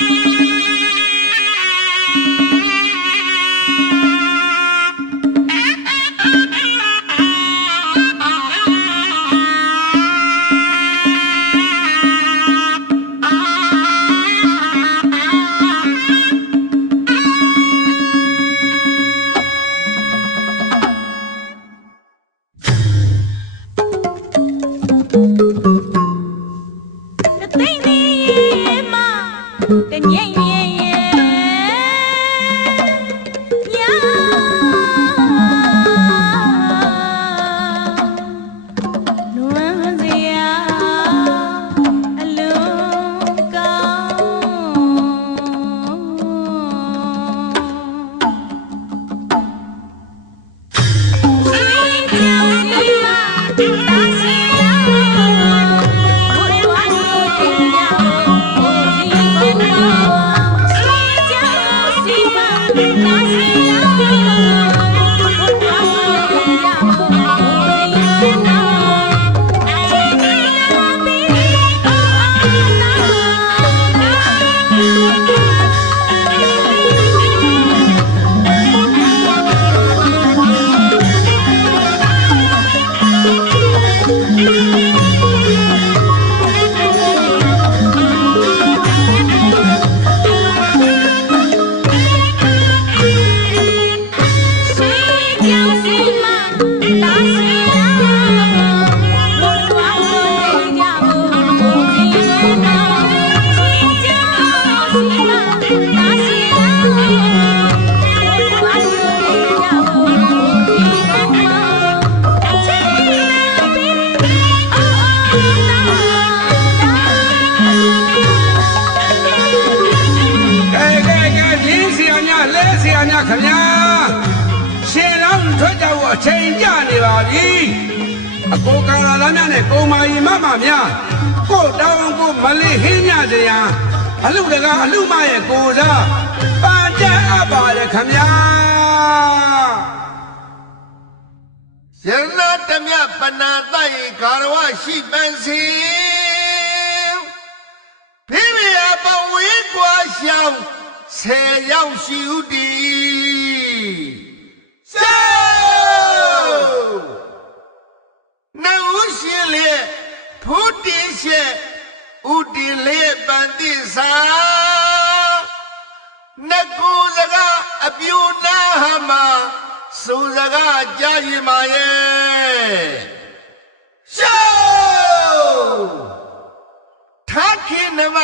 တ တငိမ့် လောင်းထွက်ကြဖို့အချိန်ကြနေပါပြီအကိုကာလာသားများနဲ့ကိုမာကြီးမမများကိုတောင်းကိုမလေးဟင်းညစရာအလူတကာအလူမရဲ့ကိုစားပန်ကြအပ်ပါလေခင်ဗျာရဏတမြပနာတိုက်ဂါရဝရှိပန်းစီဖိမိယပဝေးကွာရှောင်းဆယ်ရောက်ရှိဥတီစေ နုရှင်လေဖုတိရှေဥတီလေပန္တိစာနကူစကားအပြူနာဟမစိုးစကားကြားရင်မာရဲ့ရှောထားခင်နမ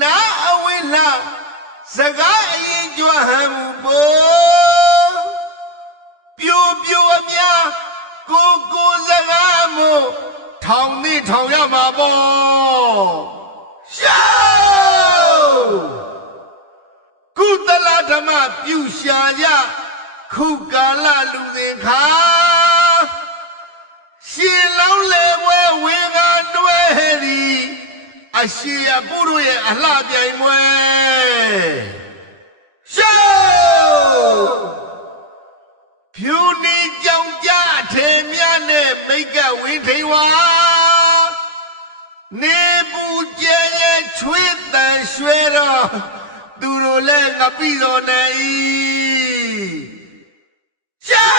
နာအဝိလာစကားအရင်ကြွဟံမူပေါ် ထောင်နေထောင်ရမှာပေါ့ရှောကုသလဓမ္မပြုရှာကြခုကာလလူသင်္ခါရှင်လောင်းလေဝဲဝေငါတွဲသည်အရှိယပုရုရဲ့အလှပြိုင်ပွဲရှော နဲ့မိတ်ကဝင်းထိန်ဝါနေပူကျဲရဲ့ချွေးတန်ရွှဲတော့သူတို့လည်းငပိတော်နေ၏ရှော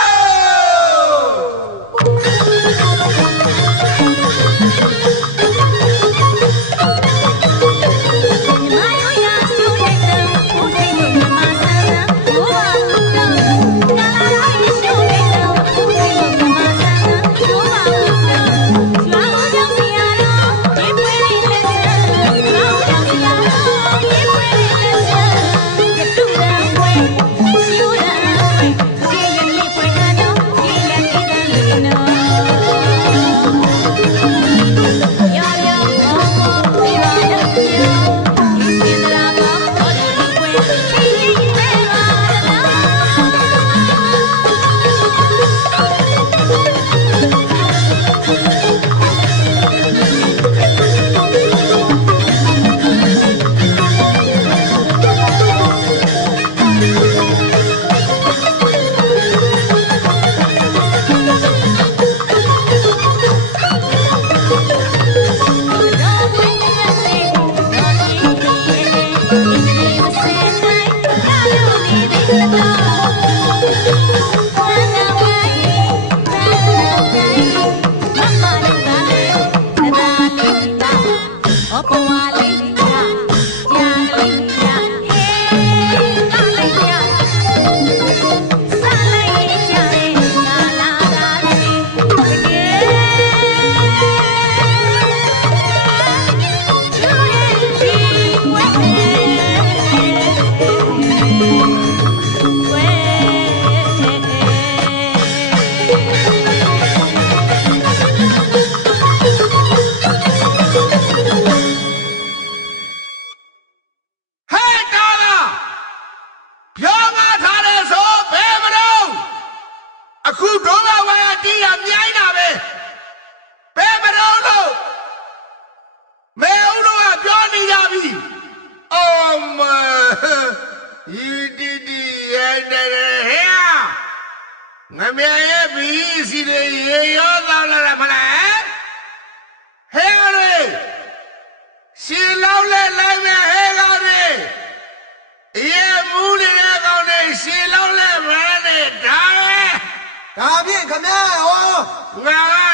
ဤတီတီရဲ့တဲ့ဟဲ့ငါမြရဲ့ဘီစီတွေရေရောသားလာမလားဟဲ့လေရှင်လောက်လဲလိုက်မဲ့ဟဲ့ကောင်တွေရေမူးနေတဲ့ကောင်တွေရှင်လောက်လဲမနဲ့ဒါပဲဒါဖြင့်ခမရဟောငါက